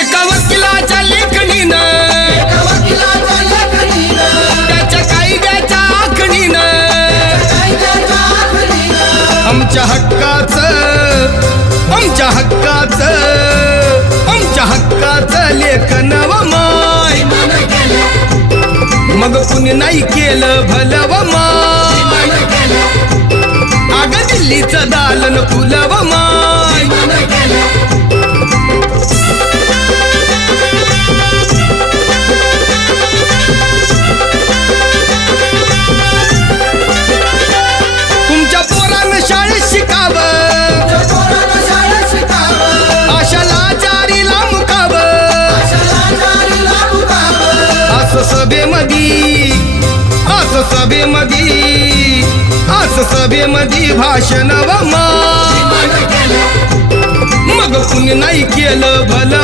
एका वकिलाच्या लेखणीनं त्याच्या कायद्याच्या आखणीनं आमच्या हक्काचं लेखन व माय मग कुणी नाही केलं भलं व माय अग दिल्लीचं दालन फुलं व माय तुमच्या पोरानं शाळेत शिकावं आशाला जारीला मुकावं असं सभेमधी भाषण व माय मग कुणी नाही केलं भलं